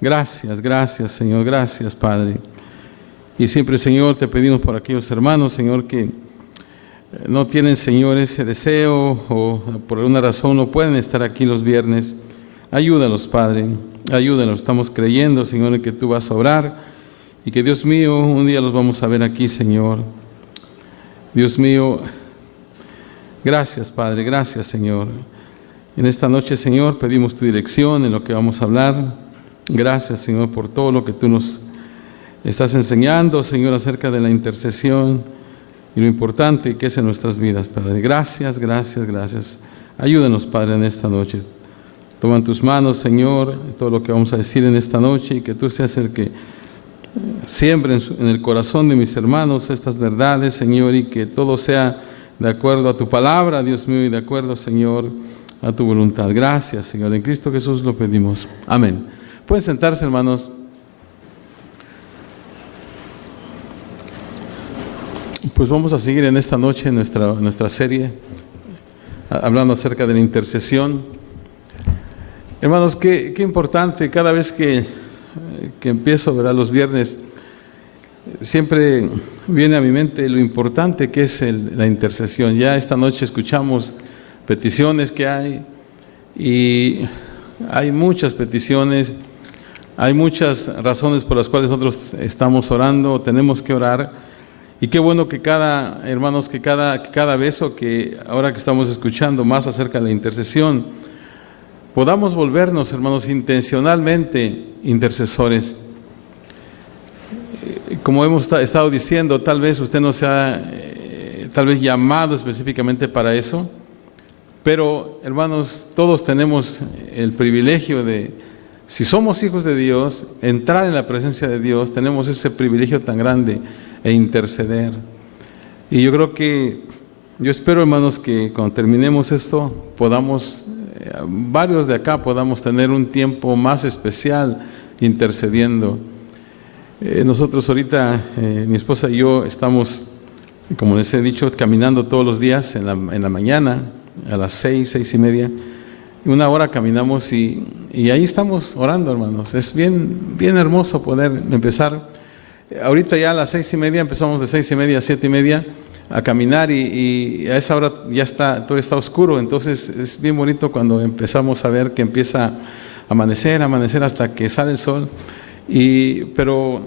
Gracias, gracias, Señor, gracias, Padre. Y siempre, Señor, te pedimos por aquellos hermanos, Señor, que no tienen, Señor, ese deseo o por alguna razón no pueden estar aquí los viernes. Ayúdalos, Padre, ayúdalos. Estamos creyendo, Señor, en que tú vas a obrar y que, Dios mío, un día los vamos a ver aquí, Señor. Dios mío, gracias, Padre, gracias, Señor. En esta noche, Señor, pedimos tu dirección en lo que vamos a hablar. Gracias, Señor, por todo lo que tú nos estás enseñando, Señor, acerca de la intercesión y lo importante que es en nuestras vidas, Padre. Gracias, gracias, gracias. Ayúdanos, Padre, en esta noche. Toma en tus manos, Señor, todo lo que vamos a decir en esta noche y que tú seas el que siembre en el corazón de mis hermanos estas verdades, Señor, y que todo sea de acuerdo a tu palabra, Dios mío, y de acuerdo, Señor, a tu voluntad. Gracias, Señor. En Cristo Jesús lo pedimos. Amén. Pueden sentarse, hermanos. Pues vamos a seguir en esta noche nuestra serie, hablando acerca de la intercesión. Hermanos, qué importante, cada vez que empiezo, ¿verdad?, los viernes, siempre viene a mi mente lo importante que es la intercesión. Ya esta noche escuchamos peticiones que hay, y hay muchas peticiones, hay muchas razones por las cuales nosotros estamos orando, tenemos que orar. Y qué bueno que hermanos, que cada vez, o que ahora que estamos escuchando más acerca de la intercesión, podamos volvernos, hermanos, intencionalmente intercesores. Como hemos estado diciendo, tal vez usted no sea llamado específicamente para eso, pero, hermanos, todos tenemos el privilegio de, si somos hijos de Dios, entrar en la presencia de Dios. Tenemos ese privilegio tan grande e interceder. Y yo espero, hermanos, que cuando terminemos esto, podamos, varios de acá, podamos tener un tiempo más especial intercediendo. Nosotros ahorita, mi esposa y yo, estamos, como les he dicho, caminando todos los días en la mañana, a las 6:30, una hora caminamos y ahí estamos orando, hermanos. Es bien hermoso poder empezar. Ahorita ya a las 6:30, empezamos de 6:30 a 7:30 a caminar, y a esa hora ya todo está oscuro. Entonces es bien bonito cuando empezamos a ver que empieza a amanecer hasta que sale el sol. Pero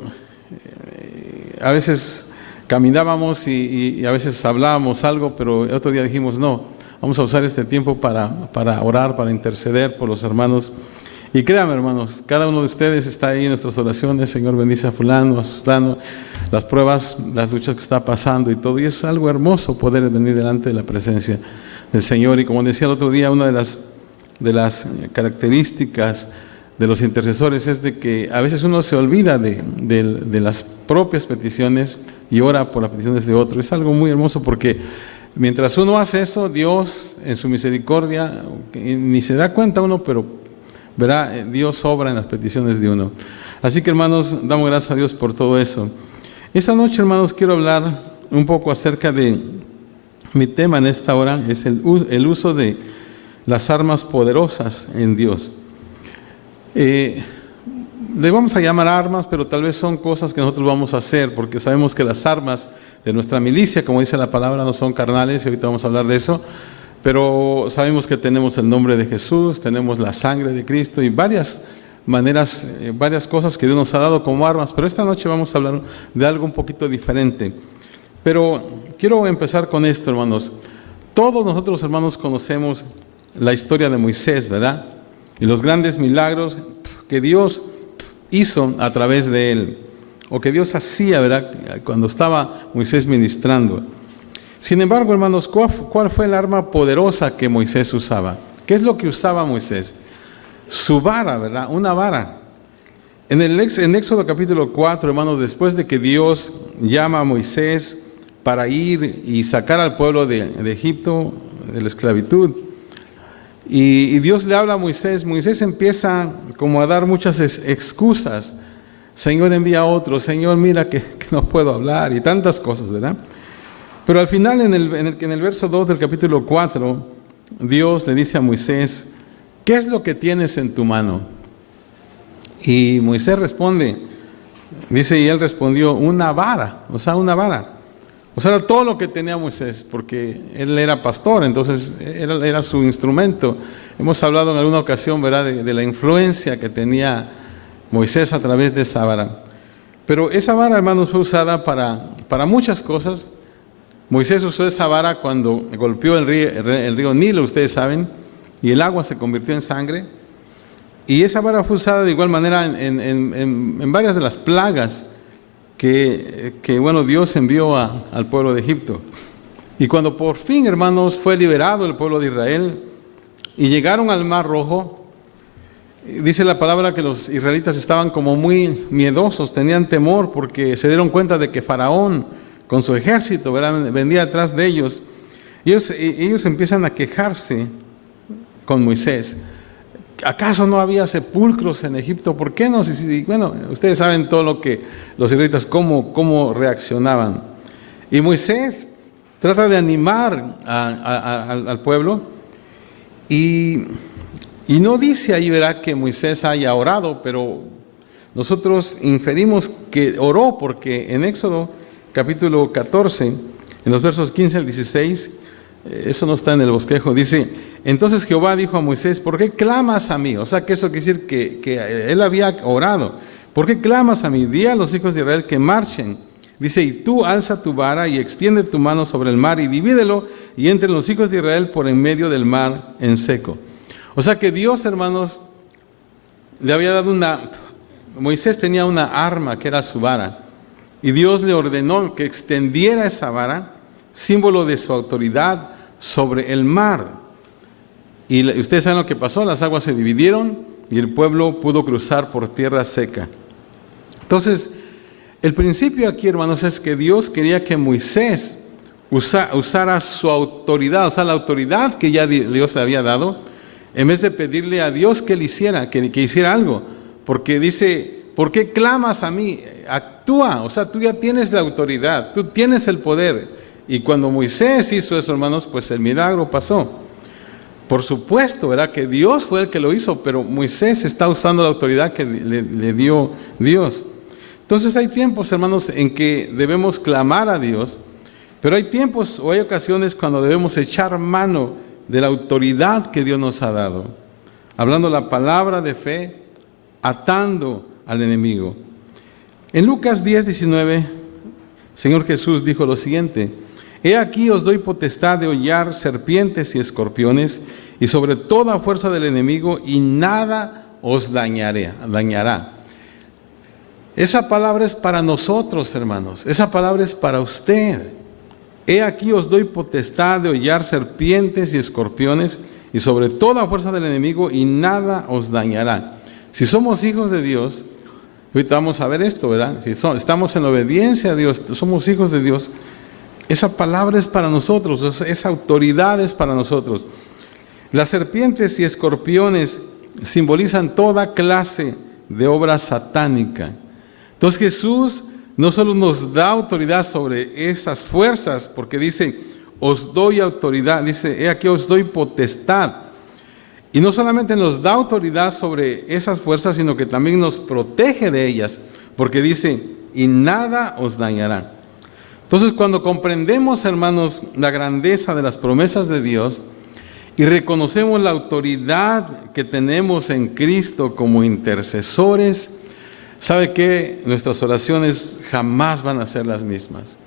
a veces caminábamos y a veces hablábamos algo, pero el otro día dijimos, no, vamos a usar este tiempo para orar, para interceder por los hermanos. Y créanme, hermanos, cada uno de ustedes está ahí en nuestras oraciones. Señor, bendice a fulano, a sutano, las pruebas, las luchas que está pasando y todo. Y es algo hermoso poder venir delante de la presencia del Señor. Y como decía el otro día, una de las características de los intercesores es de que a veces uno se olvida de las propias peticiones y ora por las peticiones de otro. Es algo muy hermoso, porque mientras uno hace eso, Dios en su misericordia, ni se da cuenta uno, pero verá, Dios obra en las peticiones de uno. Así que, hermanos, damos gracias a Dios por todo eso. Esta noche, hermanos, quiero hablar un poco acerca de mi tema en esta hora, es el uso de las armas poderosas en Dios. Le vamos a llamar armas, pero tal vez son cosas que nosotros vamos a hacer, porque sabemos que las armas de nuestra milicia, como dice la palabra, no son carnales, y ahorita vamos a hablar de eso. Pero sabemos que tenemos el nombre de Jesús, tenemos la sangre de Cristo y varias maneras, varias cosas que Dios nos ha dado como armas. Pero esta noche vamos a hablar de algo un poquito diferente. Pero quiero empezar con esto, hermanos. Todos nosotros, hermanos, conocemos la historia de Moisés, ¿verdad? Y los grandes milagros que Dios hizo a través de él, o que Dios hacía, ¿verdad?, cuando estaba Moisés ministrando. Sin embargo, hermanos, ¿cuál fue el arma poderosa que Moisés usaba? ¿Qué es lo que usaba Moisés? Su vara, ¿verdad? Una vara. En Éxodo capítulo 4, hermanos, después de que Dios llama a Moisés para ir y sacar al pueblo de Egipto, de la esclavitud, y Dios le habla a Moisés, Moisés empieza como a dar muchas excusas. Señor, envía a otro. Señor, mira que no puedo hablar, y tantas cosas, ¿verdad? Pero al final, en el verso 2 del capítulo 4, Dios le dice a Moisés, ¿qué es lo que tienes en tu mano? Y Moisés responde, dice, y él respondió, una vara, o sea, una vara. O sea, era todo lo que tenía Moisés, porque él era pastor, entonces era su instrumento. Hemos hablado en alguna ocasión, ¿verdad?, de la influencia que tenía Moisés a través de esa vara. Pero esa vara, hermanos, fue usada para muchas cosas. Moisés usó esa vara cuando golpeó el río Nilo, ustedes saben, y el agua se convirtió en sangre. Y esa vara fue usada de igual manera en varias de las plagas que bueno, Dios envió al pueblo de Egipto. Y cuando por fin, hermanos, fue liberado el pueblo de Israel y llegaron al Mar Rojo, dice la palabra que los israelitas estaban como muy miedosos, tenían temor porque se dieron cuenta de que Faraón con su ejército, ¿verdad?, venía atrás de ellos. Y ellos empiezan a quejarse con Moisés. ¿Acaso no había sepulcros en Egipto? ¿Por qué no? Bueno, ustedes saben todo lo que los israelitas, cómo reaccionaban. Y Moisés trata de animar al pueblo y no dice ahí, ¿verdad?, que Moisés haya orado, pero nosotros inferimos que oró, porque en Éxodo capítulo 14, en los versos 15 al 16, eso no está en el bosquejo, dice, entonces Jehová dijo a Moisés, ¿por qué clamas a mí? O sea, que eso quiere decir que él había orado. ¿Por qué clamas a mí? Di a los hijos de Israel que marchen. Dice, y tú alza tu vara y extiende tu mano sobre el mar y divídelo y entren los hijos de Israel por en medio del mar en seco. O sea que Dios, hermanos, le había dado Moisés tenía una arma que era su vara. Y Dios le ordenó que extendiera esa vara, símbolo de su autoridad sobre el mar. Y ustedes saben lo que pasó, las aguas se dividieron y el pueblo pudo cruzar por tierra seca. Entonces, el principio aquí, hermanos, es que Dios quería que Moisés usara su autoridad, o sea, la autoridad que ya Dios le había dado, en vez de pedirle a Dios que le hiciera, que hiciera algo. Porque dice, ¿por qué clamas a mí? Actúa, o sea, tú ya tienes la autoridad, tú tienes el poder. Y cuando Moisés hizo eso, hermanos, pues el milagro pasó. Por supuesto, ¿verdad?, que Dios fue el que lo hizo, pero Moisés está usando la autoridad que le dio Dios. Entonces hay tiempos, hermanos, en que debemos clamar a Dios, pero hay tiempos o hay ocasiones cuando debemos echar mano de la autoridad que Dios nos ha dado, hablando la palabra de fe, atando al enemigo. En Lucas 10:19, Señor Jesús dijo lo siguiente: he aquí os doy potestad de hollar serpientes y escorpiones y sobre toda fuerza del enemigo, y nada os dañará. Esa palabra es para nosotros, hermanos. Esa palabra es para usted. He aquí os doy potestad de hollar serpientes y escorpiones y sobre toda fuerza del enemigo, y nada os dañará. Si somos hijos de Dios, ahorita vamos a ver esto, ¿verdad? Si estamos en obediencia a Dios, somos hijos de Dios, esa palabra es para nosotros, esa autoridad es para nosotros. Las serpientes y escorpiones simbolizan toda clase de obra satánica. Entonces Jesús no solo nos da autoridad sobre esas fuerzas, porque dice, os doy autoridad, dice, he aquí os doy potestad. Y no solamente nos da autoridad sobre esas fuerzas, sino que también nos protege de ellas, porque dice, y nada os dañará. Entonces, cuando comprendemos, hermanos, la grandeza de las promesas de Dios y reconocemos la autoridad que tenemos en Cristo como intercesores, ¿sabe qué? Nuestras oraciones jamás van a ser las mismas.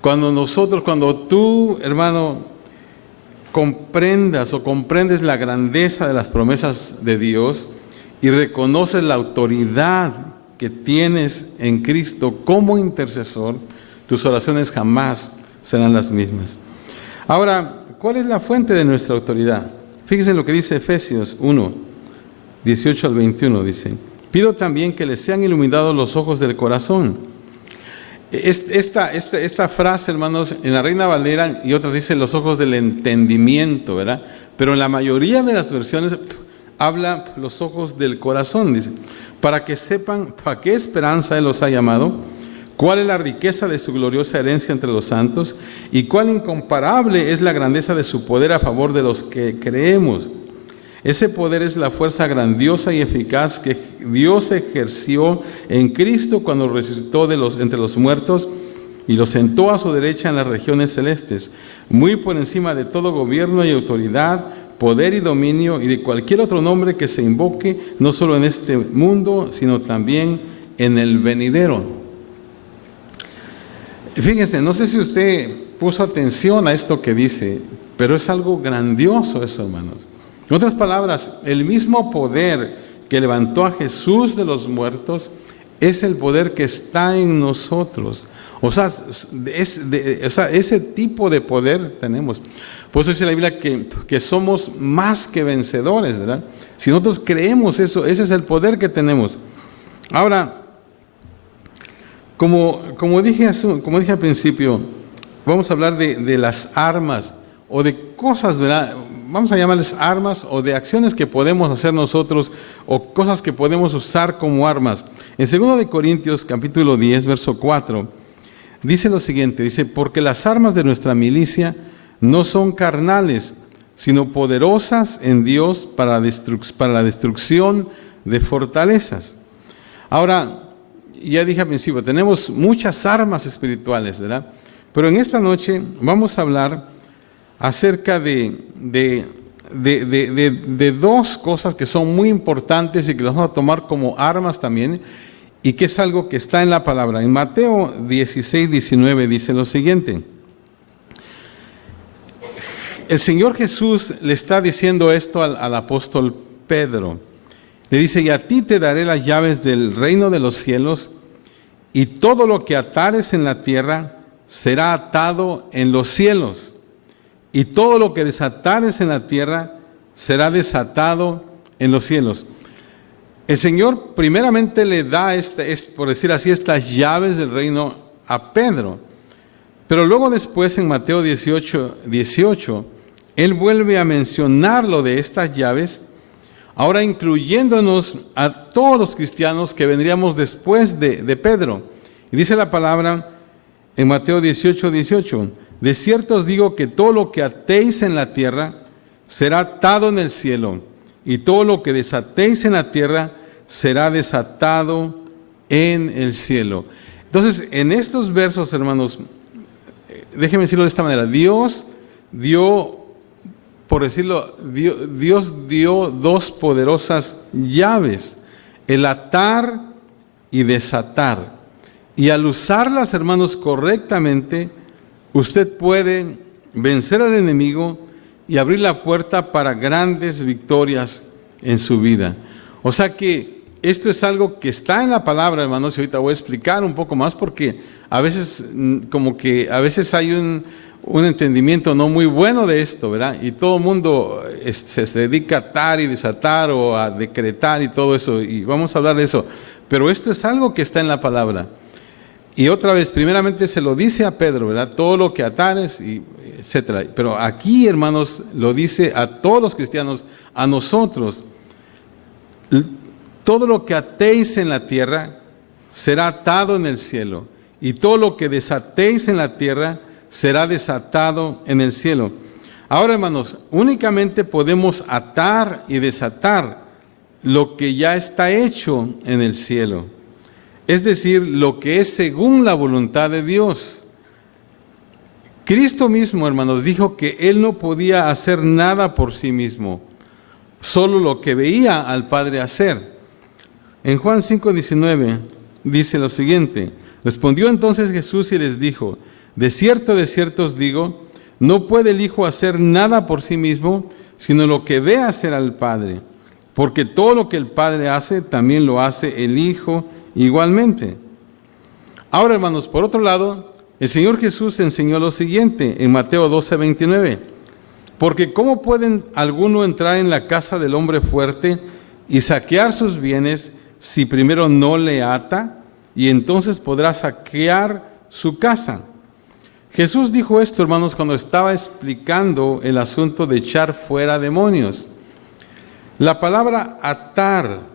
Cuando tú, hermano, comprendes la grandeza de las promesas de Dios y reconoces la autoridad que tienes en Cristo como intercesor, tus oraciones jamás serán las mismas. Ahora, ¿cuál es la fuente de nuestra autoridad? Fíjense lo que dice Efesios 1, 18 al 21, dice, pido también que les sean iluminados los ojos del corazón. Esta frase, hermanos, en la Reina Valera y otras dice los ojos del entendimiento, ¿verdad? Pero en la mayoría de las versiones habla los ojos del corazón, dice, para que sepan para qué esperanza Él los ha llamado, cuál es la riqueza de su gloriosa herencia entre los santos y cuál incomparable es la grandeza de su poder a favor de los que creemos. Ese poder es la fuerza grandiosa y eficaz que Dios ejerció en Cristo cuando resucitó entre los muertos y lo sentó a su derecha en las regiones celestes, muy por encima de todo gobierno y autoridad, poder y dominio y de cualquier otro nombre que se invoque, no solo en este mundo, sino también en el venidero. Fíjense, no sé si usted puso atención a esto que dice, pero es algo grandioso eso, hermanos. En otras palabras, el mismo poder que levantó a Jesús de los muertos es el poder que está en nosotros. O sea, ese tipo de poder tenemos. Por eso dice la Biblia que somos más que vencedores, ¿verdad? Si nosotros creemos eso, ese es el poder que tenemos. Ahora, como dije al principio, vamos a hablar de las armas o de cosas, ¿verdad? Vamos a llamarles armas o de acciones que podemos hacer nosotros o cosas que podemos usar como armas. En 2 de Corintios capítulo 10, verso 4, dice lo siguiente, dice, porque las armas de nuestra milicia no son carnales, sino poderosas en Dios para la destrucción de fortalezas. Ahora, ya dije al principio, tenemos muchas armas espirituales, ¿verdad? Pero en esta noche vamos a hablar acerca de dos cosas que son muy importantes y que las vamos a tomar como armas también, y que es algo que está en la palabra. En Mateo 16, 19 dice lo siguiente. El Señor Jesús le está diciendo esto al apóstol Pedro. Le dice, y a ti te daré las llaves del reino de los cielos, y todo lo que atares en la tierra será atado en los cielos. Y todo lo que desatares en la tierra será desatado en los cielos. El Señor primeramente le da, por decir así, estas llaves del reino a Pedro. Pero luego después en Mateo 18, Él vuelve a mencionar lo de estas llaves, ahora incluyéndonos a todos los cristianos que vendríamos después de Pedro. Y dice la palabra en Mateo 18, de cierto os digo que todo lo que atéis en la tierra será atado en el cielo, y todo lo que desatéis en la tierra será desatado en el cielo. Entonces, en estos versos, hermanos, déjenme decirlo de esta manera, Dios dio dos poderosas llaves, el atar y desatar. Y al usarlas, hermanos, correctamente, usted puede vencer al enemigo y abrir la puerta para grandes victorias en su vida. O sea que esto es algo que está en la palabra, hermanos, y ahorita voy a explicar un poco más porque a veces hay un entendimiento no muy bueno de esto, ¿verdad? Y todo el mundo se dedica a atar y desatar o a decretar y todo eso, y vamos a hablar de eso. Pero esto es algo que está en la palabra. Y otra vez, primeramente se lo dice a Pedro, ¿verdad? Todo lo que atares, y etcétera. Pero aquí, hermanos, lo dice a todos los cristianos, a nosotros. Todo lo que atéis en la tierra será atado en el cielo, y todo lo que desatéis en la tierra será desatado en el cielo. Ahora, hermanos, únicamente podemos atar y desatar lo que ya está hecho en el cielo. Es decir, lo que es según la voluntad de Dios. Cristo mismo, hermanos, dijo que Él no podía hacer nada por sí mismo, solo lo que veía al Padre hacer. En Juan 5:19 dice lo siguiente, respondió entonces Jesús y les dijo, de cierto os digo, no puede el Hijo hacer nada por sí mismo, sino lo que ve hacer al Padre, porque todo lo que el Padre hace, también lo hace el Hijo igualmente. Ahora, hermanos, por otro lado, el Señor Jesús enseñó lo siguiente en Mateo 12:29. Porque ¿cómo pueden alguno entrar en la casa del hombre fuerte y saquear sus bienes si primero no le ata? Y entonces podrá saquear su casa. Jesús dijo esto, hermanos, cuando estaba explicando el asunto de echar fuera demonios. La palabra atar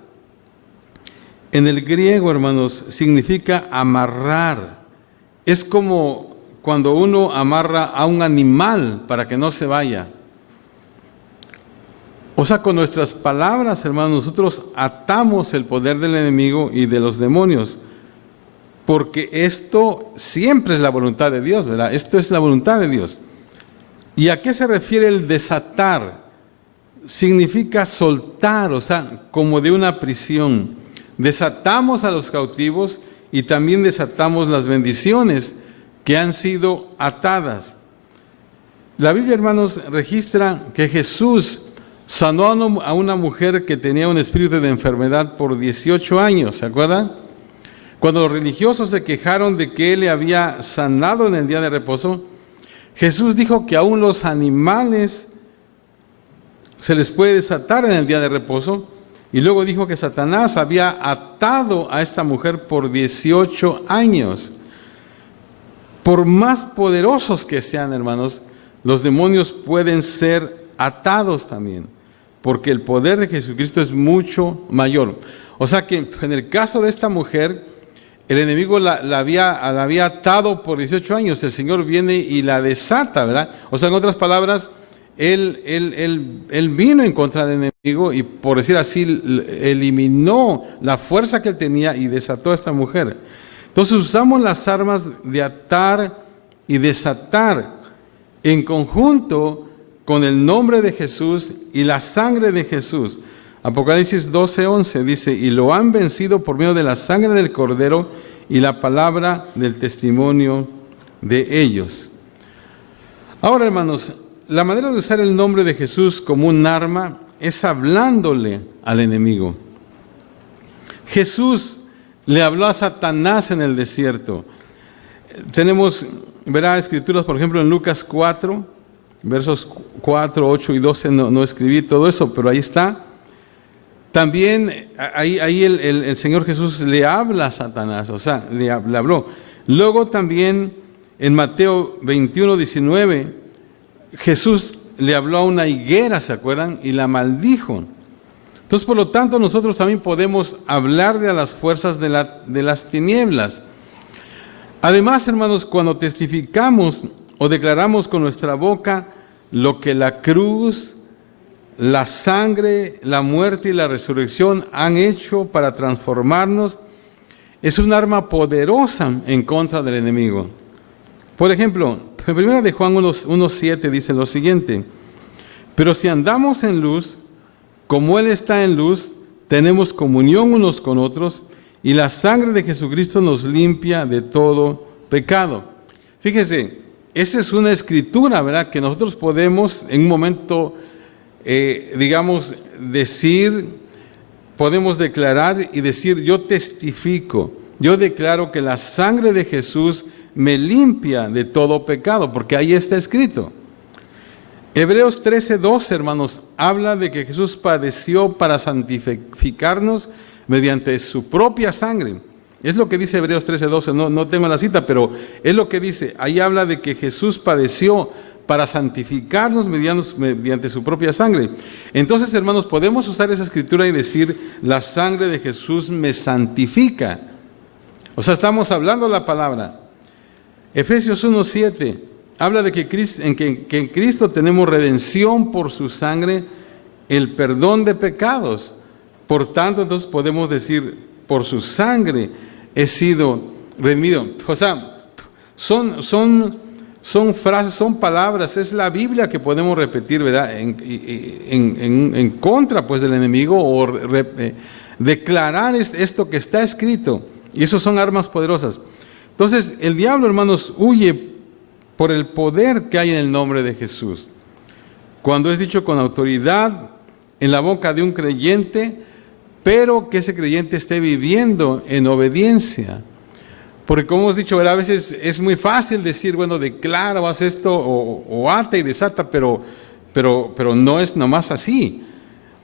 en el griego, hermanos, significa amarrar. Es como cuando uno amarra a un animal para que no se vaya. O sea, con nuestras palabras, hermanos, nosotros atamos el poder del enemigo y de los demonios, porque esto siempre es la voluntad de Dios, ¿verdad? Esto es la voluntad de Dios. ¿Y a qué se refiere el desatar? Significa soltar, o sea, como de una prisión. Desatamos a los cautivos y también desatamos las bendiciones que han sido atadas. La Biblia, hermanos, registra que Jesús sanó a una mujer que tenía un espíritu de enfermedad por 18 años, ¿se acuerdan? Cuando los religiosos se quejaron de que Él le había sanado en el día de reposo, Jesús dijo que aún los animales se les puede desatar en el día de reposo, y luego dijo que Satanás había atado a esta mujer por 18 años. Por más poderosos que sean, hermanos, los demonios pueden ser atados también, porque el poder de Jesucristo es mucho mayor. O sea que en el caso de esta mujer, el enemigo la había atado por 18 años, el Señor viene y la desata, ¿verdad? O sea, en otras palabras, Él vino en contra del enemigo y, por decir así, eliminó la fuerza que él tenía y desató a esta mujer. Entonces usamos las armas de atar y desatar en conjunto con el nombre de Jesús y la sangre de Jesús. Apocalipsis 12:11 dice, y lo han vencido por medio de la sangre del Cordero y la palabra del testimonio de ellos. Ahora, hermanos, la manera de usar el nombre de Jesús como un arma es hablándole al enemigo. Jesús le habló a Satanás en el desierto. Tenemos, verá, escrituras, por ejemplo, en Lucas 4, versos 4, 8 y 12, no escribí todo eso, pero ahí está. También ahí el Señor Jesús le habla a Satanás, o sea, le habló. Luego también en Mateo 21, 19, Jesús le habló a una higuera, ¿se acuerdan? Y la maldijo. Entonces, por lo tanto, nosotros también podemos hablarle a las fuerzas de las tinieblas. Además, hermanos, cuando testificamos o declaramos con nuestra boca lo que la cruz, la sangre, la muerte y la resurrección han hecho para transformarnos, es un arma poderosa en contra del enemigo. Por ejemplo, en 1 de Juan 1:7 dice lo siguiente, pero si andamos en luz, como Él está en luz, tenemos comunión unos con otros, y la sangre de Jesucristo nos limpia de todo pecado. Fíjese, esa es una escritura, ¿verdad? Que nosotros podemos en un momento, podemos declarar y decir, yo testifico, yo declaro que la sangre de Jesús me limpia de todo pecado, porque ahí está escrito. Hebreos 13:12, hermanos, habla de que Jesús padeció para santificarnos mediante su propia sangre. Es lo que dice Hebreos 13:12, no tengo la cita, pero es lo que dice. Ahí habla de que Jesús padeció para santificarnos mediante su propia sangre. Entonces, hermanos, podemos usar esa escritura y decir, la sangre de Jesús me santifica. O sea, estamos hablando la palabra. Efesios 1:7 habla de que en Cristo tenemos redención por su sangre, el perdón de pecados. Por tanto, entonces podemos decir, por su sangre he sido redimido. O sea, son frases, son palabras, es la Biblia que podemos repetir, ¿verdad? En contra, pues, del enemigo, o declarar esto que está escrito. Y eso son armas poderosas. Entonces, el diablo, hermanos, huye por el poder que hay en el nombre de Jesús. Cuando es dicho con autoridad en la boca de un creyente, pero que ese creyente esté viviendo en obediencia. Porque como hemos dicho, a veces es muy fácil decir, bueno, declara o haz esto, o ata y desata, pero no es nomás así.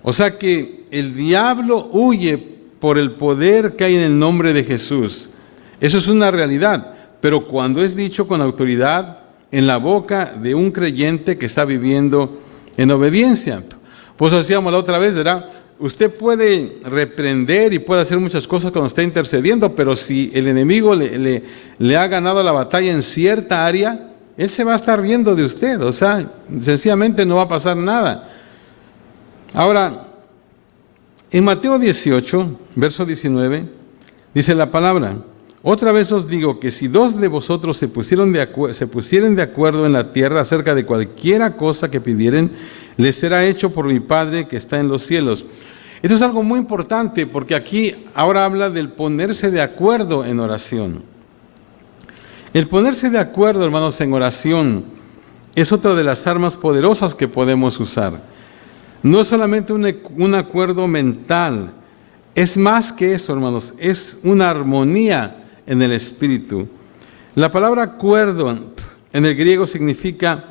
O sea que el diablo huye por el poder que hay en el nombre de Jesús. Eso es una realidad, pero cuando es dicho con autoridad en la boca de un creyente que está viviendo en obediencia. Pues decíamos la otra vez, ¿verdad? Usted puede reprender y puede hacer muchas cosas cuando está intercediendo, pero si el enemigo le ha ganado la batalla en cierta área, él se va a estar riendo de usted, o sea, sencillamente no va a pasar nada. Ahora, en Mateo 18, verso 19, dice la palabra: otra vez os digo que si dos de vosotros se pusieren de acuerdo en la tierra acerca de cualquiera cosa que pidieren, les será hecho por mi Padre que está en los cielos. Esto es algo muy importante, porque aquí ahora habla del ponerse de acuerdo en oración. El ponerse de acuerdo, hermanos, en oración es otra de las armas poderosas que podemos usar. No es solamente un acuerdo mental, es más que eso, hermanos, es una armonía en el espíritu. La palabra acuerdo en el griego significa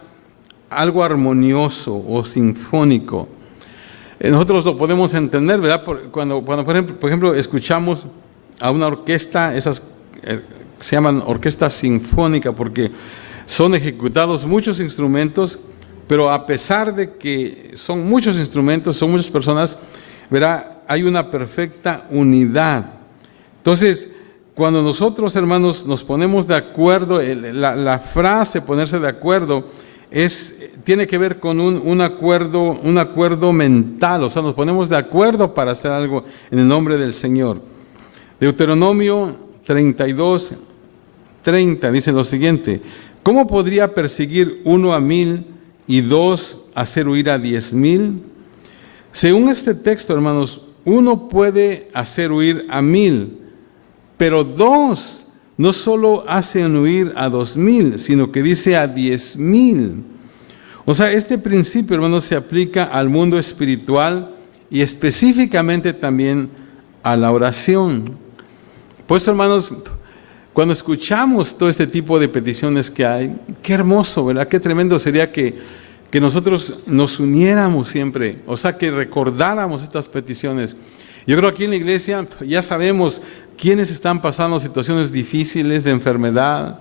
algo armonioso o sinfónico. Nosotros lo podemos entender, ¿verdad? Cuando por ejemplo, escuchamos a una orquesta, esas se llaman orquesta sinfónica porque son ejecutados muchos instrumentos, pero a pesar de que son muchos instrumentos, son muchas personas, ¿verdad? Hay una perfecta unidad. Entonces, cuando nosotros, hermanos, nos ponemos de acuerdo, la frase ponerse de acuerdo tiene que ver con un acuerdo mental, o sea, nos ponemos de acuerdo para hacer algo en el nombre del Señor. Deuteronomio 32:30 dice lo siguiente: ¿cómo podría perseguir 1 a 1000 y 2 hacer huir a 10,000? Según este texto, hermanos, 1 puede hacer huir a 1000, pero 2 no solo hacen huir a 2,000, sino que dice a 10,000. O sea, este principio, hermanos, se aplica al mundo espiritual y específicamente también a la oración. Por eso, hermanos, cuando escuchamos todo este tipo de peticiones que hay, qué hermoso, ¿verdad? Qué tremendo sería que nosotros nos uniéramos siempre, o sea, que recordáramos estas peticiones. Yo creo que aquí en la iglesia ya sabemos quiénes están pasando situaciones difíciles de enfermedad,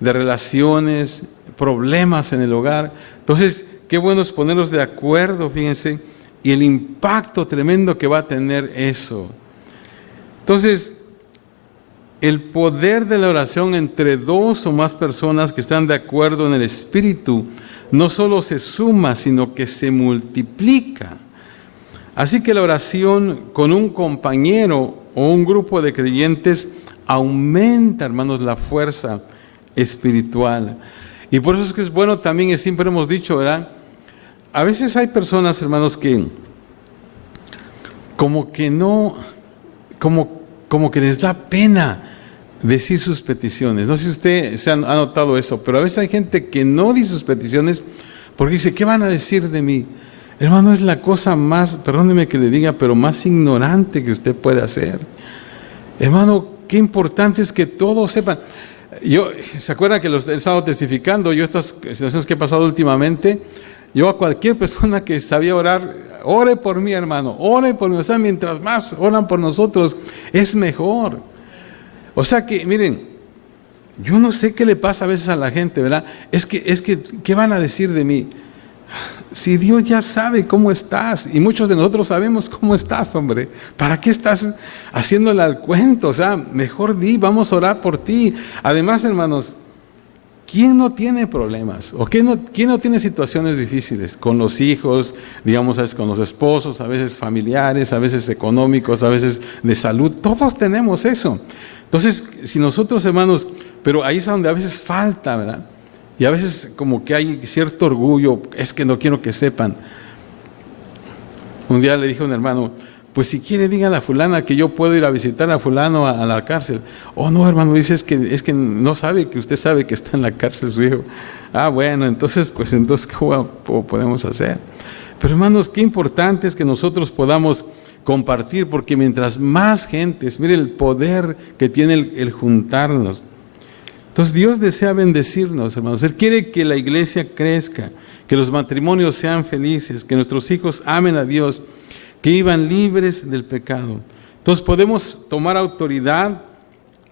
de relaciones, problemas en el hogar. Entonces, qué bueno es ponernos de acuerdo, fíjense, y el impacto tremendo que va a tener eso. Entonces, el poder de la oración entre 2 o más personas que están de acuerdo en el Espíritu no solo se suma, sino que se multiplica. Así que la oración con un compañero o un grupo de creyentes aumenta, hermanos, la fuerza espiritual. Y por eso es que es bueno también, y siempre hemos dicho, ¿verdad? A veces hay personas, hermanos, que como que les da pena decir sus peticiones. No sé si usted ha notado eso, pero a veces hay gente que no dice sus peticiones porque dice: ¿qué van a decir de mí? Hermano, es la cosa más, perdóneme que le diga, pero más ignorante que usted puede hacer. Hermano, qué importante es que todos sepan. ¿Se acuerdan que he estado testificando? Yo estas situaciones que he pasado últimamente, yo a cualquier persona que sabía orar: ore por mí, hermano, ore por mí. O sea, mientras más oran por nosotros, es mejor. O sea que, miren, yo no sé qué le pasa a veces a la gente, ¿verdad? Es que, ¿qué van a decir de mí? Si Dios ya sabe cómo estás, y muchos de nosotros sabemos cómo estás, hombre, ¿para qué estás haciéndole al cuento? O sea, mejor vamos a orar por ti. Además, hermanos, ¿quién no tiene problemas? ¿O quién no tiene situaciones difíciles? Con los hijos, digamos, a veces con los esposos, a veces familiares, a veces económicos, a veces de salud. Todos tenemos eso. Entonces, si nosotros, hermanos, pero ahí es donde a veces falta, ¿verdad? Y a veces como que hay cierto orgullo, es que no quiero que sepan. Un día le dije a un hermano: pues si quiere, dígale a fulana que yo puedo ir a visitar a fulano a la cárcel. Oh, no, hermano, dice, es que no sabe, que usted sabe que está en la cárcel su hijo. Ah, bueno, entonces, ¿cómo podemos hacer? Pero, hermanos, qué importante es que nosotros podamos compartir, porque mientras más gentes, mire el poder que tiene el juntarnos. Entonces Dios desea bendecirnos, hermanos. Él quiere que la iglesia crezca, que los matrimonios sean felices, que nuestros hijos amen a Dios, que vivan libres del pecado. Entonces podemos tomar autoridad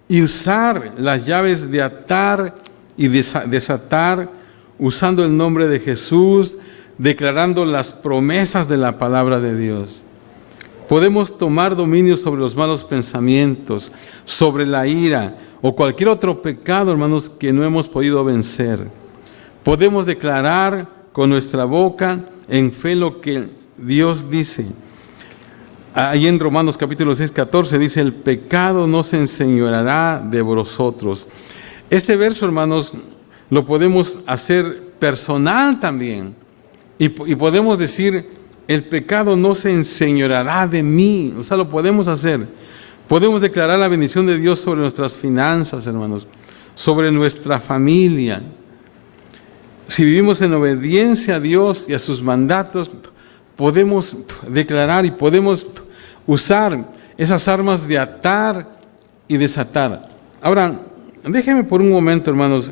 y usar las llaves de atar y desatar, usando el nombre de Jesús, declarando las promesas de la palabra de Dios. Podemos tomar dominio sobre los malos pensamientos, sobre la ira o cualquier otro pecado, hermanos, que no hemos podido vencer. Podemos declarar con nuestra boca en fe lo que Dios dice, ahí en Romanos capítulo 6, 14, dice, el pecado no se enseñoreará de vosotros. Este verso, hermanos, lo podemos hacer personal también. Y podemos decir, el pecado no se enseñoreará de mí. O sea, lo podemos hacer. Podemos declarar la bendición de Dios sobre nuestras finanzas, hermanos, sobre nuestra familia. Si vivimos en obediencia a Dios y a sus mandatos, podemos declarar y podemos usar esas armas de atar y desatar. Ahora, déjenme por un momento, hermanos,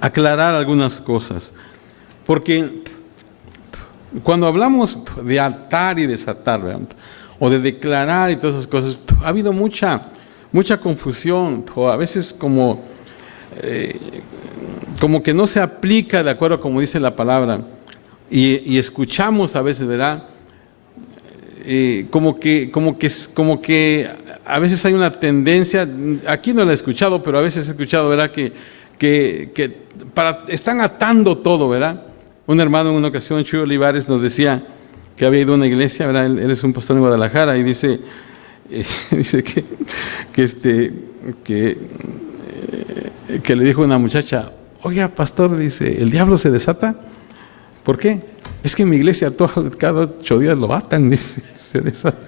aclarar algunas cosas. Porque cuando hablamos de atar y desatar, ¿verdad?, o de declarar y todas esas cosas, ha habido mucha confusión, o a veces como que no se aplica de acuerdo a como dice la palabra. Y escuchamos a veces, ¿verdad?, como que a veces hay una tendencia, aquí no la he escuchado, pero a veces he escuchado, ¿verdad?, que están atando todo, ¿verdad? Un hermano en una ocasión, Chuy Olivares, nos decía que había ido a una iglesia, ¿verdad? Él es un pastor en Guadalajara, y dice que le dijo a una muchacha, oiga, pastor, dice, ¿el diablo se desata? ¿Por qué? Es que en mi iglesia cada 8 días lo atan, dice, se desata.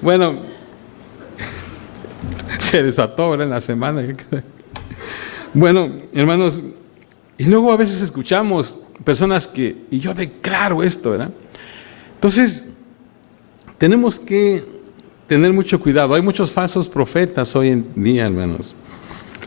Bueno, se desató, ¿verdad?, en la semana. Bueno, hermanos, y luego a veces escuchamos personas y yo declaro esto, ¿verdad? Entonces, tenemos que tener mucho cuidado. Hay muchos falsos profetas hoy en día, hermanos.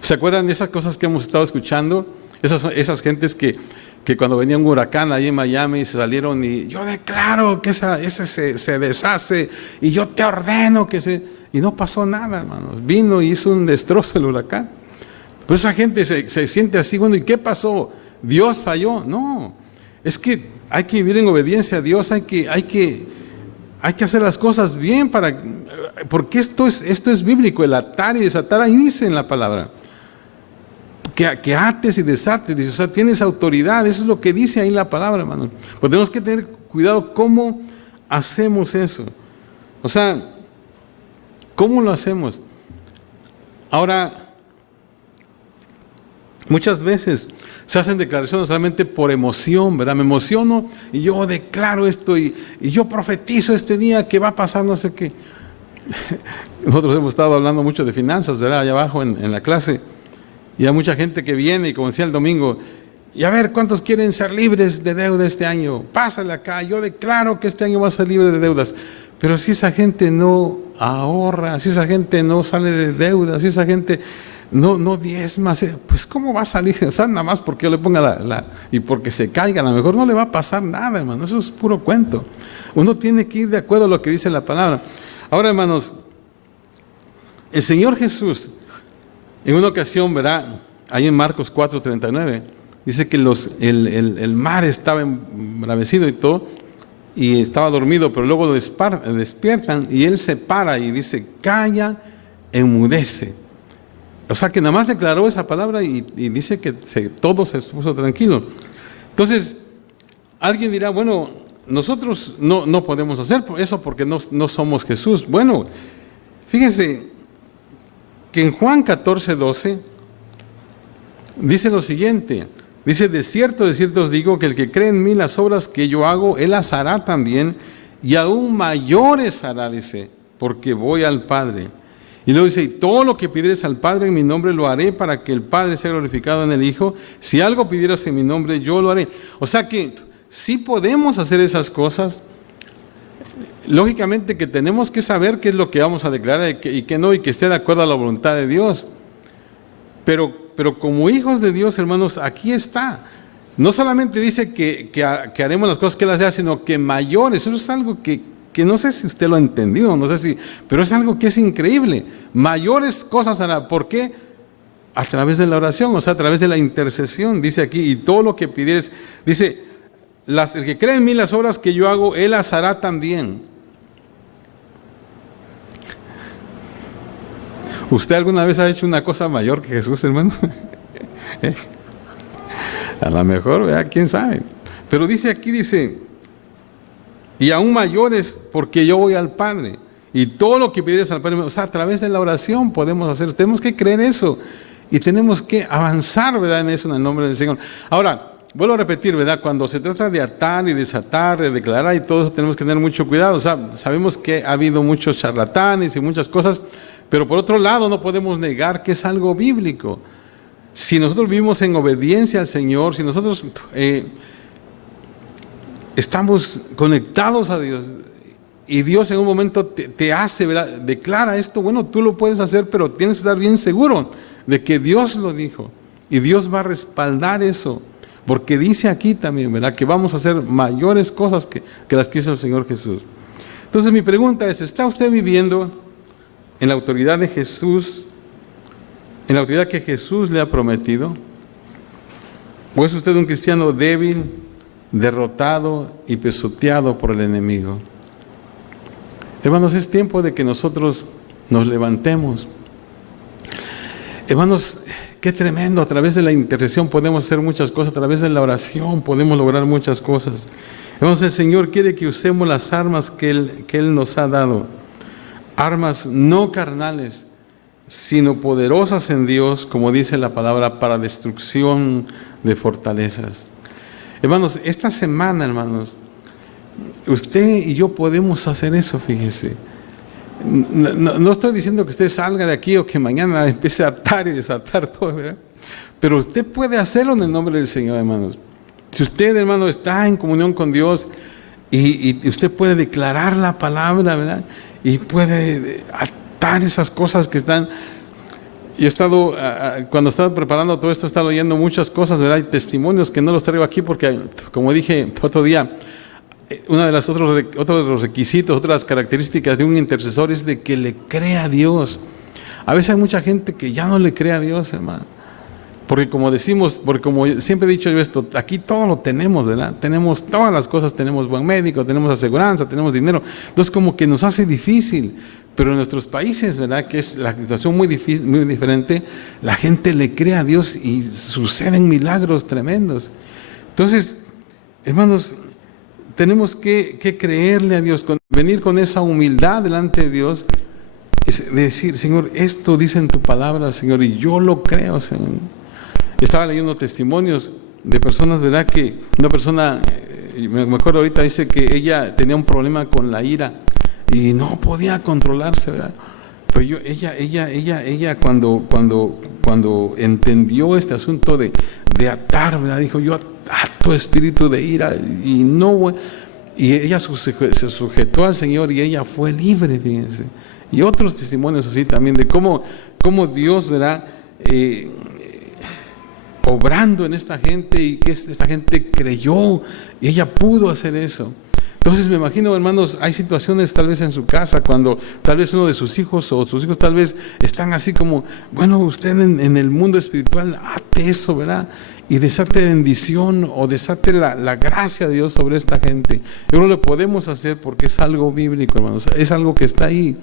¿Se acuerdan de esas cosas que hemos estado escuchando? Esas gentes que cuando venía un huracán ahí en Miami se salieron y yo declaro que ese se deshace y yo te ordeno que se... Y no pasó nada, hermanos. Vino y hizo un destrozo el huracán. Pero esa gente se siente así, bueno, ¿y qué pasó? ¿Dios falló? No, es que hay que vivir en obediencia a Dios, hay que hacer las cosas bien porque esto es bíblico, el atar y desatar, ahí dice en la palabra. Que ates y desates, dice, o sea, tienes autoridad, eso es lo que dice ahí la palabra, hermano. Pues tenemos que tener cuidado cómo hacemos eso. O sea, ¿cómo lo hacemos? Ahora, muchas veces se hacen declaraciones solamente por emoción, ¿verdad? Me emociono y yo declaro esto y yo profetizo este día que va a pasar no sé qué. Nosotros hemos estado hablando mucho de finanzas, ¿verdad?, allá abajo en la clase. Y hay mucha gente que viene y como decía el domingo, y a ver, ¿cuántos quieren ser libres de deuda este año? Pásale acá, yo declaro que este año va a ser libre de deudas. Pero si esa gente no ahorra, si esa gente no sale de deudas, si esa gente no diezma, pues ¿cómo va a salir? O sea, nada más porque yo le ponga y porque se caiga, a lo mejor no le va a pasar nada, hermano, eso es puro cuento. Uno tiene que ir de acuerdo a lo que dice la palabra. Ahora, hermanos, el Señor Jesús, en una ocasión, ¿verdad?, ahí en Marcos 4:39, dice que el mar estaba embravecido y todo, y estaba dormido, pero luego lo despiertan y Él se para y dice, calla, enmudece. O sea que nada más declaró esa palabra y dice que todo se puso tranquilo. Entonces, alguien dirá, bueno, nosotros no podemos hacer eso porque no somos Jesús. Bueno, fíjense que en Juan 14:12 dice lo siguiente, dice, de cierto os digo que el que cree en mí las obras que yo hago, él las hará también, y aún mayores hará, dice, porque voy al Padre. Y luego dice, y todo lo que pidieres al Padre en mi nombre lo haré para que el Padre sea glorificado en el Hijo. Si algo pidieras en mi nombre, yo lo haré. O sea que sí podemos hacer esas cosas. Lógicamente que tenemos que saber qué es lo que vamos a declarar y qué no, y que esté de acuerdo a la voluntad de Dios. Pero como hijos de Dios, hermanos, aquí está. No solamente dice que haremos las cosas que Él hace, sino que mayores. Eso es algo que no sé si usted lo ha entendido, no sé si, pero es algo que es increíble. Mayores cosas hará. ¿Por qué? A través de la oración, o sea, a través de la intercesión, dice aquí, y todo lo que pidieres, dice, el que cree en mí las obras que yo hago, Él las hará también. ¿Usted alguna vez ha hecho una cosa mayor que Jesús, hermano? A lo mejor, ¿verdad? ¿Quién sabe? Pero dice aquí, dice, y aún mayores, porque yo voy al Padre. Y todo lo que pidieres al Padre, o sea, a través de la oración podemos hacer, tenemos que creer eso. Y tenemos que avanzar, ¿verdad?, en eso, en el nombre del Señor. Ahora, vuelvo a repetir, ¿verdad?, cuando se trata de atar y desatar, de declarar y todo eso, tenemos que tener mucho cuidado. O sea, sabemos que ha habido muchos charlatanes y muchas cosas, pero por otro lado no podemos negar que es algo bíblico. Si nosotros vivimos en obediencia al Señor, si nosotros estamos conectados a Dios, y Dios en un momento te hace, ¿verdad?, declara esto, bueno, tú lo puedes hacer, pero tienes que estar bien seguro de que Dios lo dijo, y Dios va a respaldar eso, porque dice aquí también, ¿verdad?, que vamos a hacer mayores cosas que las que hizo el Señor Jesús. Entonces mi pregunta es, ¿está usted viviendo en la autoridad de Jesús, en la autoridad que Jesús le ha prometido? ¿O es usted un cristiano débil, derrotado y pisoteado por el enemigo? Hermanos, es tiempo de que nosotros nos levantemos. Hermanos, qué tremendo, a través de la intercesión podemos hacer muchas cosas, a través de la oración podemos lograr muchas cosas. Hermanos, el Señor quiere que usemos las armas que Él nos ha dado, armas no carnales, sino poderosas en Dios, como dice la palabra, para destrucción de fortalezas. Hermanos, esta semana, hermanos, usted y yo podemos hacer eso, fíjese. No estoy diciendo que usted salga de aquí o que mañana empiece a atar y desatar todo, ¿verdad? Pero usted puede hacerlo en el nombre del Señor, hermanos. Si usted, hermano, está en comunión con Dios y usted puede declarar la palabra, ¿verdad?, y puede atar esas cosas que están... Yo he estado, cuando estaba preparando todo esto, he estado oyendo muchas cosas, ¿verdad?, y testimonios que no los traigo aquí porque, como dije otro día, uno de los otros requisitos, otras características de un intercesor es de que le crea a Dios. A veces hay mucha gente que ya no le cree a Dios, hermano. Porque como decimos, porque como siempre he dicho yo esto, aquí todo lo tenemos, ¿verdad? Tenemos todas las cosas, tenemos buen médico, tenemos aseguranza, tenemos dinero. Entonces como que nos hace difícil. Pero en nuestros países, ¿verdad?, que es la situación muy difícil, muy diferente, la gente le cree a Dios y suceden milagros tremendos. Entonces, hermanos, tenemos que creerle a Dios, venir con esa humildad delante de Dios, de decir, Señor, esto dice en tu palabra, Señor, y yo lo creo, Señor. Estaba leyendo testimonios de personas, ¿verdad?, que una persona, me acuerdo ahorita, dice que ella tenía un problema con la ira y no podía controlarse, ¿verdad? Pero ella cuando entendió este asunto de atar, ¿verdad?, dijo, yo ato espíritu de ira y ella se sujetó al Señor y ella fue libre, fíjense. Y otros testimonios así también de cómo Dios, ¿verdad?, obrando en esta gente, y que esta gente creyó y ella pudo hacer eso. Entonces me imagino, hermanos, hay situaciones tal vez en su casa cuando tal vez uno de sus hijos o sus hijos tal vez están así como, bueno, usted en el mundo espiritual ate eso, ¿verdad?, y desate bendición o desate la gracia de Dios sobre esta gente. Yo no lo podemos hacer porque es algo bíblico, hermanos, es algo que está ahí.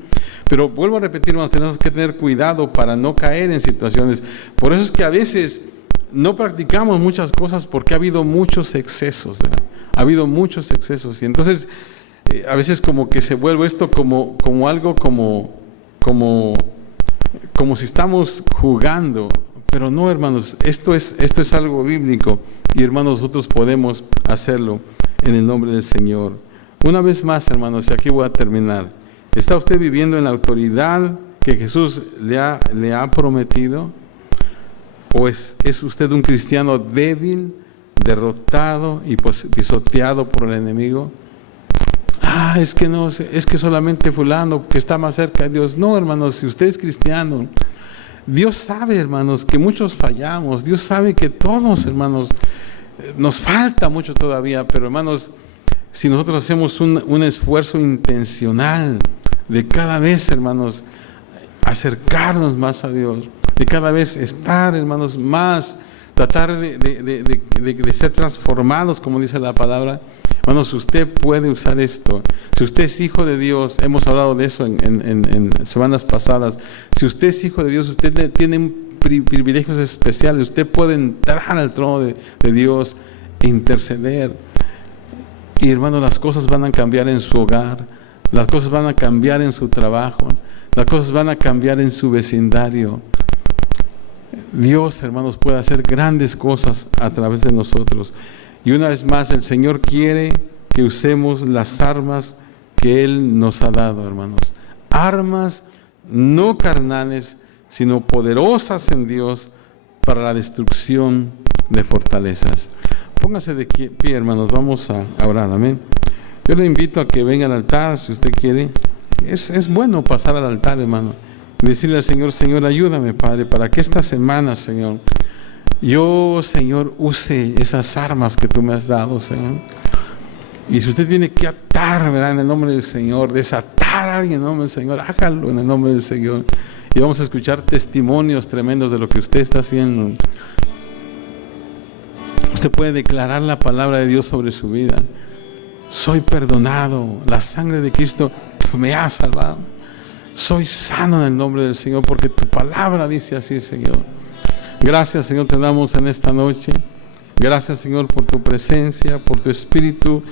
Pero vuelvo a repetir, hermanos, tenemos que tener cuidado para no caer en situaciones. Por eso es que a veces no practicamos muchas cosas porque ha habido muchos excesos, ¿verdad? Ha habido muchos excesos y entonces a veces como que se vuelve esto como algo como si estamos jugando, pero no, hermanos, esto es algo bíblico y, hermanos, nosotros podemos hacerlo en el nombre del Señor. Una vez más, hermanos, y aquí voy a terminar, ¿está usted viviendo en la autoridad que Jesús le ha prometido? ¿O es usted un cristiano débil, derrotado y pisoteado por el enemigo? Es que no, es que solamente fulano que está más cerca de Dios. No, hermanos, si usted es cristiano, Dios sabe, hermanos, que muchos fallamos. Dios sabe que todos, hermanos, nos falta mucho todavía, pero, hermanos, si nosotros hacemos un esfuerzo intencional de cada vez, hermanos, acercarnos más a Dios, de cada vez estar, hermanos, más, tratar de ser transformados, como dice la palabra. Hermanos, usted puede usar esto. Si usted es hijo de Dios, hemos hablado de eso en semanas pasadas. Si usted es hijo de Dios, usted tiene privilegios especiales. Usted puede entrar al trono de Dios e interceder. Y hermano, las cosas van a cambiar en su hogar, las cosas van a cambiar en su trabajo, las cosas van a cambiar en su vecindario. Dios, hermanos, puede hacer grandes cosas a través de nosotros. Y una vez más, el Señor quiere que usemos las armas que Él nos ha dado, hermanos. Armas no carnales, sino poderosas en Dios para la destrucción de fortalezas. Póngase de pie, hermanos, vamos a orar, amén. Yo le invito a que venga al altar, si usted quiere. Es bueno pasar al altar, hermano, y decirle al Señor: Señor, ayúdame, Padre, para que esta semana, Señor, yo, Señor, use esas armas que tú me has dado, Señor. Y si usted tiene que atar, ¿verdad?, en el nombre del Señor, desatar a alguien en el nombre del Señor, hágalo en el nombre del Señor. Y vamos a escuchar testimonios tremendos de lo que usted está haciendo. Usted puede declarar la palabra de Dios sobre su vida. Soy perdonado, la sangre de Cristo me ha salvado. Soy sano en el nombre del Señor, porque tu palabra dice así, Señor. Gracias, Señor, te damos en esta noche. Gracias, Señor, por tu presencia, por tu espíritu,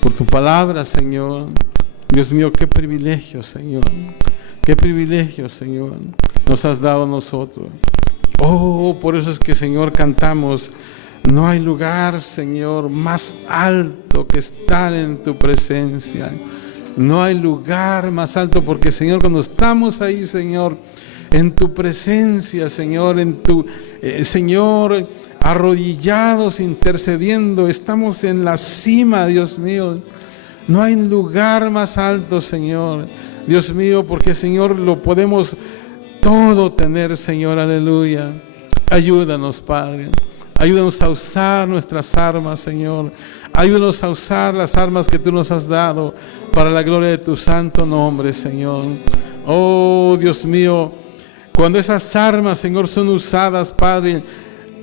por tu palabra, Señor. Dios mío, qué privilegio, Señor. Qué privilegio, Señor, nos has dado a nosotros. Oh, por eso es que, Señor, cantamos: no hay lugar, Señor, más alto que estar en tu presencia. No hay lugar más alto, porque, Señor, cuando estamos ahí, Señor, en tu presencia, Señor, Señor, arrodillados, intercediendo, estamos en la cima, Dios mío. No hay lugar más alto, Señor, Dios mío, porque, Señor, lo podemos todo tener, Señor, aleluya. Ayúdanos, Padre. Ayúdanos a usar nuestras armas, Señor. Ayúdanos a usar las armas que tú nos has dado para la gloria de tu santo nombre, Señor. Oh, Dios mío, cuando esas armas, Señor, son usadas, Padre,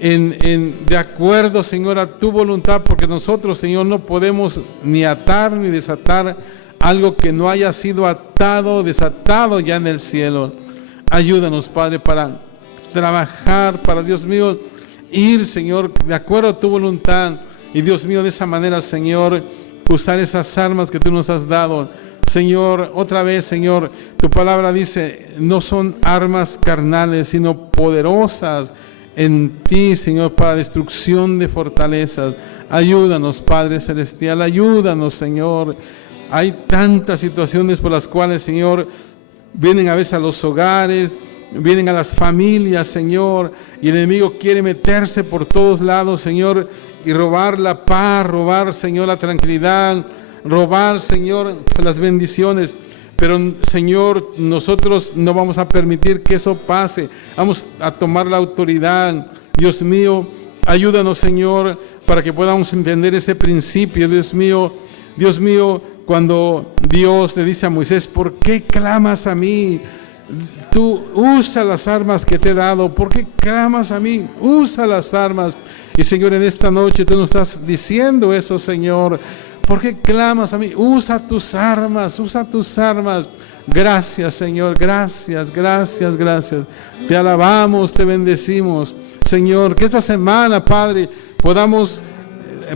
de acuerdo, Señor, a tu voluntad, porque nosotros, Señor, no podemos ni atar ni desatar algo que no haya sido atado o desatado ya en el cielo. Ayúdanos, Padre, para trabajar, para, Dios mío, ir, Señor, de acuerdo a tu voluntad. Y, Dios mío, de esa manera, Señor, usar esas armas que tú nos has dado. Señor, otra vez, Señor, tu palabra dice: no son armas carnales, sino poderosas en ti, Señor, para destrucción de fortalezas. Ayúdanos, Padre Celestial, ayúdanos, Señor. Hay tantas situaciones por las cuales, Señor, vienen a veces a los hogares, vienen a las familias, Señor, y el enemigo quiere meterse por todos lados, Señor, y robar la paz, robar, Señor, la tranquilidad, robar, Señor, las bendiciones. Pero, Señor, nosotros no vamos a permitir que eso pase. Vamos a tomar la autoridad. Dios mío, ayúdanos, Señor, para que podamos entender ese principio. Dios mío, cuando Dios le dice a Moisés: ¿por qué clamas a mí? Tú usa las armas que te he dado. ¿Por qué clamas a mí? Usa las armas. Y, Señor, en esta noche tú nos estás diciendo eso, Señor. ¿Por qué clamas a mí? Usa tus armas, usa tus armas. Gracias, Señor, gracias, gracias, gracias. Te alabamos, te bendecimos, Señor. Que esta semana, Padre, podamos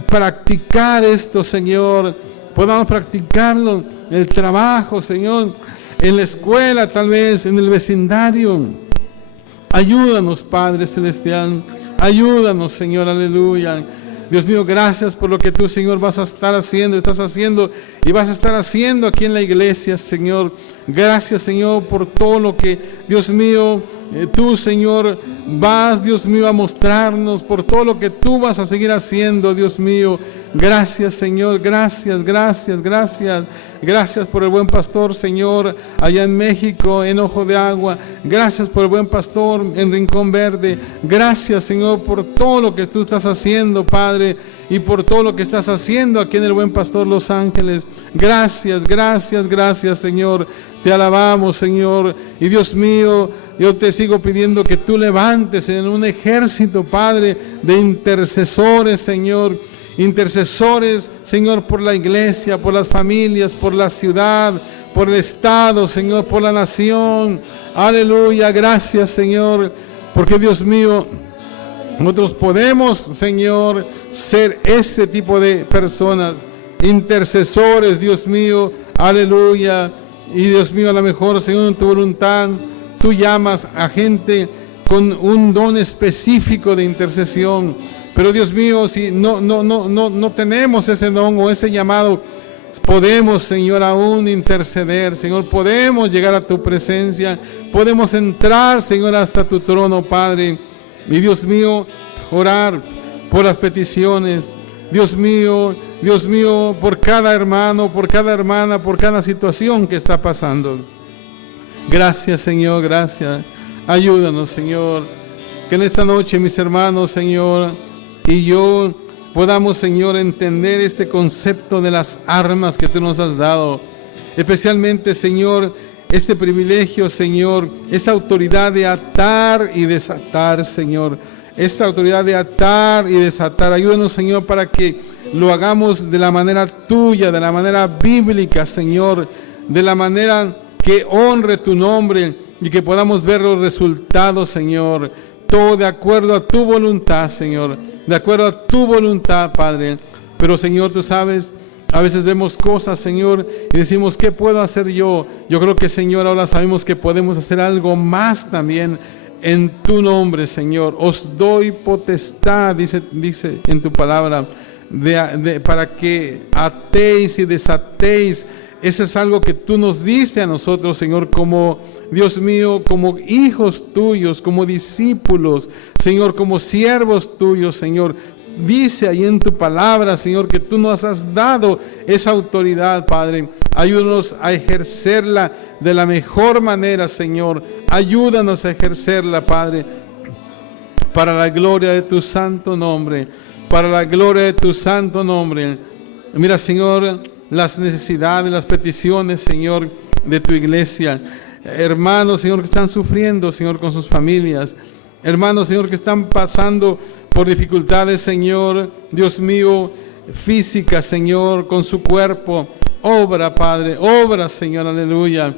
practicar esto, Señor. Podamos practicarlo en el trabajo, Señor, en la escuela, tal vez, en el vecindario. Ayúdanos, Padre Celestial. Ayúdanos, Señor, aleluya. Dios mío, gracias por lo que tú, Señor, vas a estar haciendo, estás haciendo y vas a estar haciendo aquí en la iglesia, Señor. Gracias, Señor, por todo lo que, Dios mío, tú, Señor, vas, Dios mío, a mostrarnos, por todo lo que tú vas a seguir haciendo, Dios mío. Gracias, Señor, gracias, gracias, gracias. Gracias por el buen pastor, Señor, allá en México, en Ojo de Agua. Gracias por el buen pastor en Rincón Verde. Gracias, Señor, por todo lo que tú estás haciendo, Padre, y por todo lo que estás haciendo aquí en el buen pastor Los Ángeles. Gracias, gracias, gracias, Señor. Te alabamos, Señor. Y, Dios mío, yo te sigo pidiendo que tú levantes en un ejército, Padre, de intercesores, Señor. Intercesores, Señor, por la iglesia, por las familias, por la ciudad, por el estado, Señor, por la nación. Aleluya, gracias, Señor, porque, Dios mío, nosotros podemos, Señor, ser ese tipo de personas. intercesores, Dios mío, aleluya. Y Dios mío, a lo mejor, Señor, en tu voluntad, tú llamas a gente con un don específico de intercesión. Pero Dios mío, si no tenemos ese don o ese llamado, podemos, Señor, aún interceder, Señor, podemos llegar a tu presencia, podemos entrar, Señor, hasta tu trono, Padre. Y Dios mío, orar por las peticiones, Dios mío, por cada hermano, por cada hermana, por cada situación que está pasando. Gracias, Señor, gracias. Ayúdanos, Señor, que en esta noche, mis hermanos, Señor, y yo podamos, Señor, entender este concepto de las armas que tú nos has dado. Especialmente, Señor, este privilegio, Señor, esta autoridad de atar y desatar, Señor. Esta autoridad de atar y desatar. Ayúdanos, Señor, para que lo hagamos de la manera tuya, de la manera bíblica, Señor, de la manera que honre tu nombre y que podamos ver los resultados, Señor. Todo de acuerdo a tu voluntad, Señor. De acuerdo a tu voluntad, Padre. Pero, Señor, tú sabes, a veces vemos cosas, Señor, y decimos, ¿qué puedo hacer yo? Yo creo que, Señor, ahora sabemos que podemos hacer algo más también en tu nombre, Señor. Os doy potestad, dice en tu palabra, para que atéis y desatéis. Eso es algo que tú nos diste a nosotros, Señor, como, Dios mío, como hijos tuyos, como discípulos, Señor, como siervos tuyos, Señor. Dice ahí en tu palabra, Señor, que tú nos has dado esa autoridad, Padre. Ayúdanos a ejercerla de la mejor manera, Señor. Ayúdanos a ejercerla, Padre, para la gloria de tu santo nombre. Para la gloria de tu santo nombre. Mira, Señor, las necesidades, las peticiones, Señor, de tu iglesia. Hermanos, Señor, que están sufriendo, Señor, con sus familias. Hermanos, Señor, que están pasando por dificultades, Señor, Dios mío, físicas, Señor, con su cuerpo. Obra, Padre, obra, Señor, aleluya.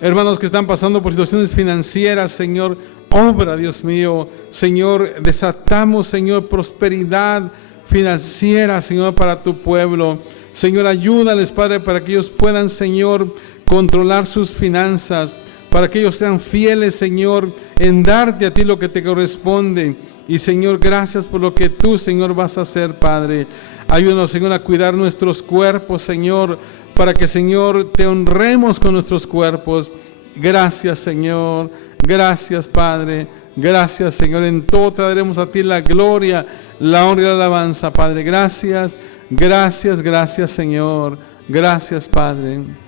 Hermanos que están pasando por situaciones financieras, Señor, obra, Dios mío. Señor, desatamos, Señor, prosperidad financiera, Señor, para tu pueblo. Señor, ayúdales, Padre, para que ellos puedan, Señor, controlar sus finanzas, para que ellos sean fieles, Señor, en darte a ti lo que te corresponde. Y, Señor, gracias por lo que tú, Señor, vas a hacer, Padre. Ayúdanos, Señor, a cuidar nuestros cuerpos, Señor, para que, Señor, te honremos con nuestros cuerpos. Gracias, Señor. Gracias, Padre. Gracias, Señor. En todo te daremos a ti la gloria, la honra y la alabanza, Padre. Gracias, gracias, gracias, Señor. Gracias, Padre.